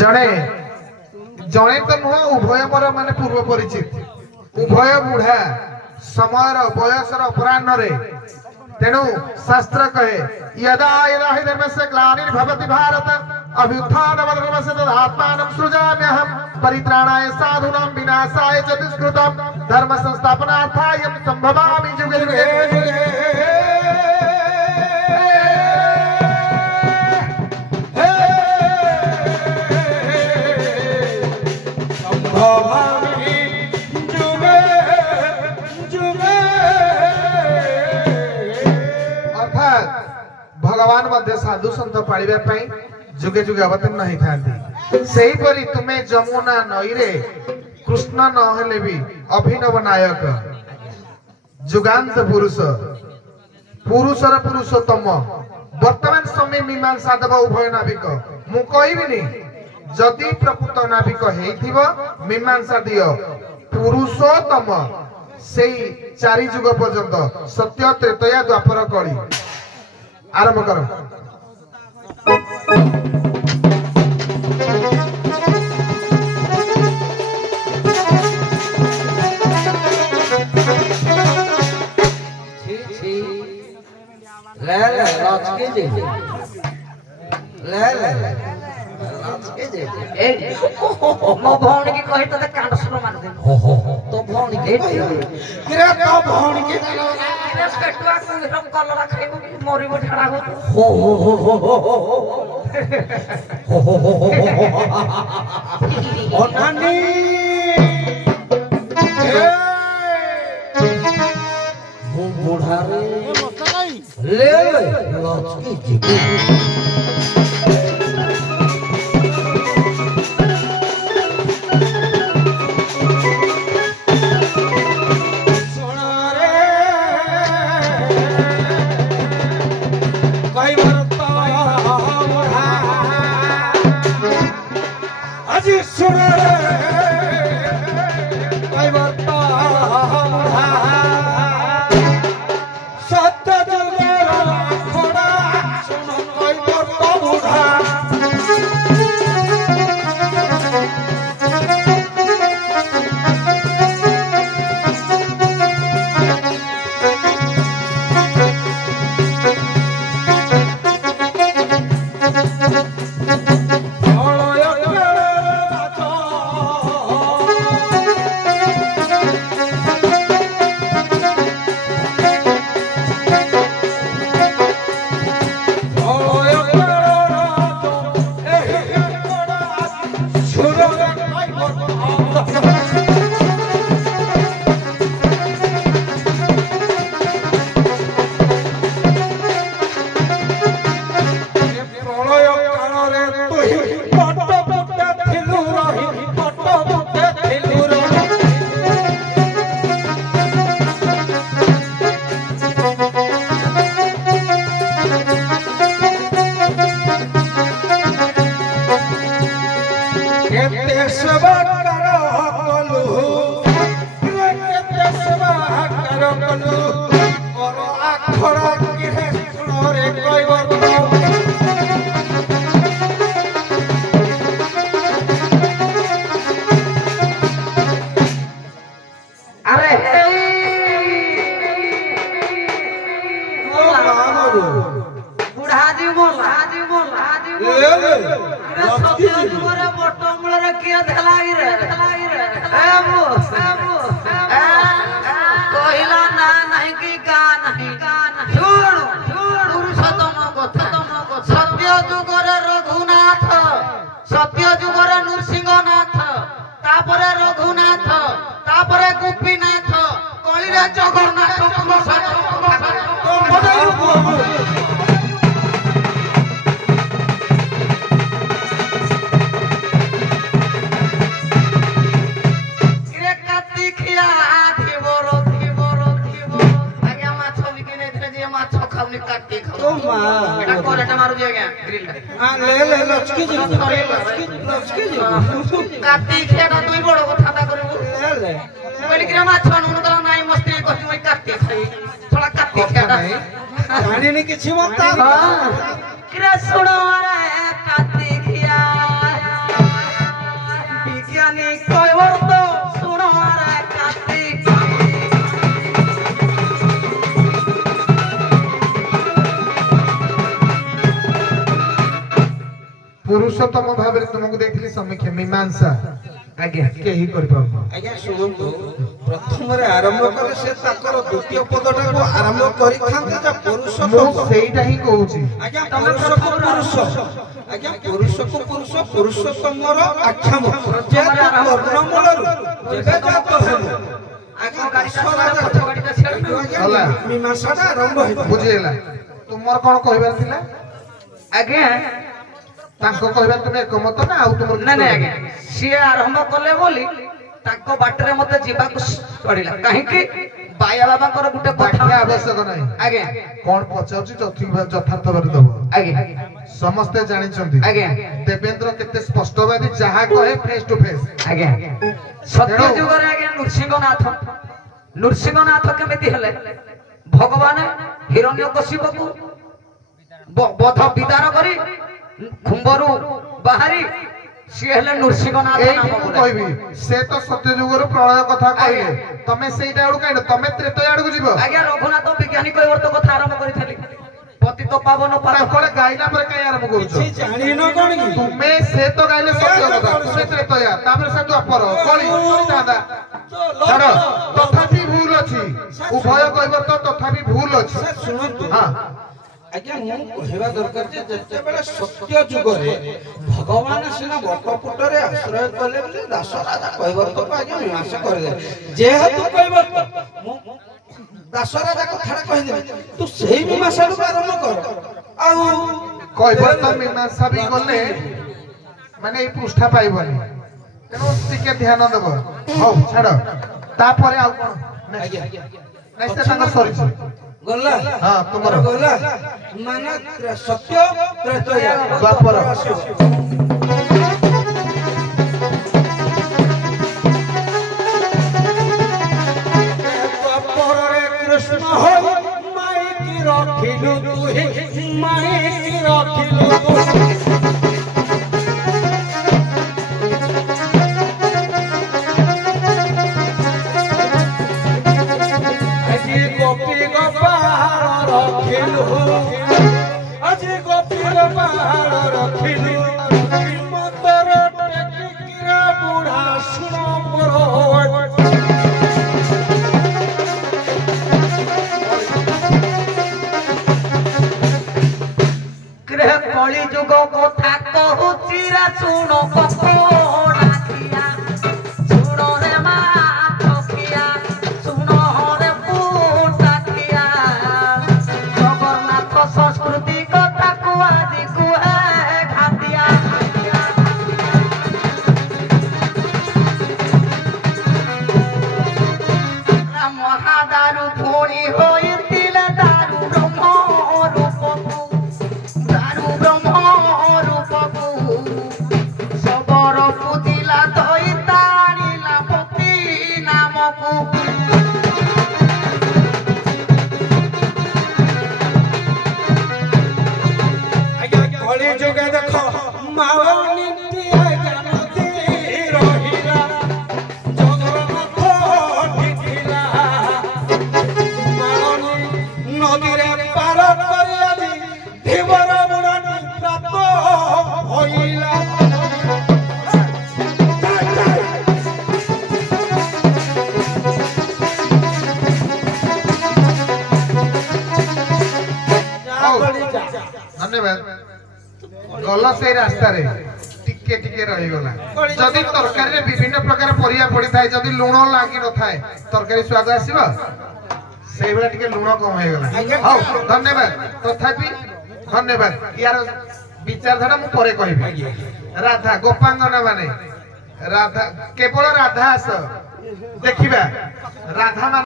जड़े जड़े तो नुह उभय मोर माने पूर्व परिचित उभय बुढ़ा समय बयसर अपराह्न तेणु शास्त्र कहे यदा यदा हि धर्मस्य ग्लानिर्भवति भारत अभ्युत्थानमधर्मस्य तदात्मानं सृजाम्यहं परित्राणाय साधूनां विनाशाय च दुष्कृतं धर्म संस्थापनार्थाय संभवामि युगे युगे। भगवान मध्य साधु संत पालिबा पई जुगे जुगे अवतीर्ण नहीं थांती सही परी तुम्हें जमुना नई रे कृष्ण न हेले भी अभिनव नायक जुगांत पुरुष पुरुषर पुरुषोत्तम वर्तमान समय मीमांसा देव उभय नाविक मु कहबिनी जदि प्रकृत नाविक हेथिबो मीमांसा दियो पुरुषोत्तम सेई चारि जुग पर्यंत सत्य त्रेतया द्वापर कली आरंभ करो। ले ले लाच के दे ले ले लाच के दे ए मो भौणी की कहि त कांड सुनो मार दे हो तो भौणी के किरे तो भौणी के किरे कटवा को हम कलरा खाइबो मरिबो ठाड़ा हो ओ नानी वो बूढ़ा रे ले लाच के दे काटी खेड़ा दुई बड़ कथा ता करबो ले ले कहली कि माछ नु तो नाई मस्ती कहली मैं काटी खाई थोड़ा काटी खेड़ा जानी नहीं किछि मत हां किरा सुनो रे काटी खिया বিজ্ঞানী কৈবর্ত শুণরে কার্তিক पुरुषोत्तम भाव में तुमको देखली समीक्षा मीमांसा আজ্ঞা केही करि पाबो आज्ञा शुणु प्रथम रे आरंभ करे से ताकर द्वितीय पदटा को आरंभ करि थांते जे पुरुष मो सेइटा ही कहूची आज्ञा पुरुष को पुरुष आज्ञा पुरुष को पुरुष पुरुषोत्तमर आख्याम जे वर्णमूल जे जात हेलो आज्ञा मीमांसाटा आरंभ हे बुझेला तुमर कोन कहबार थिला আজ্ঞা तांको कहबार तुमे एकमत ना आउ तुमर না না আজ্ঞা সে আরম্ভ কলে বলি তাଙ୍କ বাଟରେ মতে ଯିବାକୁ ପଡିଲା କାହିଁକି ବାୟା ବାବାଙ୍କର ଗୋଟେ କଥା पाठ्य आवश्यक नाही ଆଜ୍ଞା कोन पचाउची यथार्थ बारे दबो ଆଜ୍ଞା समस्ते जानि छथि ଆଜ୍ଞା देवेंद्र केते स्पष्टवादी जहा कहे फेस टू फेस ଆଜ୍ଞା ସତ୍ୟ ଯୁଗରେ ଆଜ୍ଞା ନୃସିଂହନାଥ କେମିତି ହେଲେ ଭଗବାନ ହିରଣ୍ୟକଶିପକୁ ବଧ ବିଦାର କରି କୁମ୍ଭରୁ ବାହାରି ସିଏ ହେଲେ ନୃସିଂହନାଥ एई ନାମ मु ବୋଲେ। कहबी से तो सत्य युगर प्रलय कथा कहले तमे सेइटा आडू काइनो तमे त्रेतय आडू जीवो ଆଜ୍ଞା ରଘୁନାଥ ବିଜ୍ଞାନୀ କହିବର୍ତ୍ତ କଥା ଆରମ୍ଭ କରିଥିଲି ପତିତ ପାବନ ପାଦ कोन गाइला पर काई आरंभ करूछ से जानि न कोन की तुमे से तो गाइले सत्य कथा तुमे त्रेतय तापर से द्वापर कली दादा छाड़ तथापि भूल अछि उभय कहबर तो तथापि भूल अछि से सुनंतु हां आज्ञा मु कहवा दरकार जे जते बेले सत्य जुगरे भगवान सिना बटपुटरे आश्रय कले बोले दास राजा कहबर्त को आज्ञा मीमांसा करे दे जेहेतु कहबर्त मु दास राजा कथाटा कहि दे तू सेही मीमांसा आरंभ कर आउ कहबर तो मीमांसा भी गले माने ए पृष्ठा पाइबनी तेनो टिके ध्यान देबो हो छाड़ तापर आउ कोन आज्ञा नेक्स्ट तांग सरी गल्ला हां तुमर गल्ला माने सत्य त्रैतय द्वापर द्वापरे कृष्ण होई माई की रखिलु तुहि माई की रखिलु আজি গোপী গোপাল রখিলু আজি গোপী গোপাল রখিলু মতর টেকিরা বুড়া শুন পর ଗ୍ରହ କଳି ଯୁଗ କଥା କହୁଛି ରେ ଶୁଣ କପୋଡ଼ା ଖିଆ ଶୁଣ ରେ ମା ଖିଆ ଶୁଣ ରେ ପୁଟା ଖିଆ ଜଗନ୍ନାଥ ସଂସ୍କୃତି କଥାକୁ ଆଜି କୁହେ ଘାତିଆ ମହାଦାରୁ ପୁଣି ହୋଇଥିଲେ ଦାରୁ ବ୍ରହ୍ମ ରୂପକୁ ଦାରୁ ବ୍ରହ୍ମ ରୂପକୁ ସବର ପୂଜିଲା ଧଇ ତାଣିଲା ପତି ନାମକୁ आज्ञा कली जुगे देख माओ नीति आज्ञा नदी रहिला जगन्नाथ ढिठिला माळनी नदी रे पार करी आदि धीवर बुढ़ानी प्राप्त होइला धन्यवाद गल से रास्ता रे टिके टिके रही गला जदी तरकारी रे विभिन्न प्रकार परिया पड़ी थाए जदी लूण लागी न थाए तरकारी स्वाद आसीबो सेही बेला टिके लूण कम हो गला हां धन्यवाद तथापि धन्यवाद यार विचारधारा मु परे कहबी राधा गोपांगना माने राधा केवल राधा आस देखिबा राधा